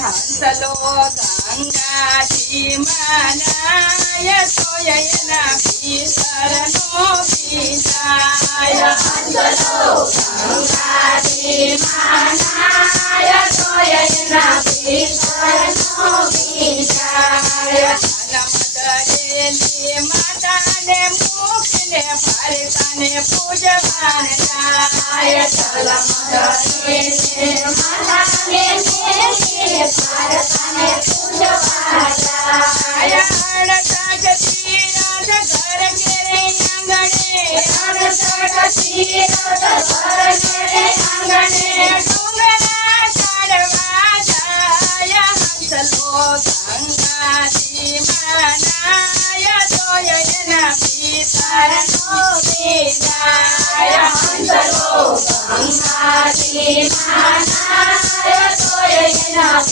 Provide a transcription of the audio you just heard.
ถันสโลสังกาจิมานายโสยยนาปิสารโนปิสายาถังสโลสังกาจิมานายโสยยนาปิสารโนปิสายานามัตเรลีมาตาเนมุขเนภาริตาเนปูจมานายสลามัตเรลีมาตา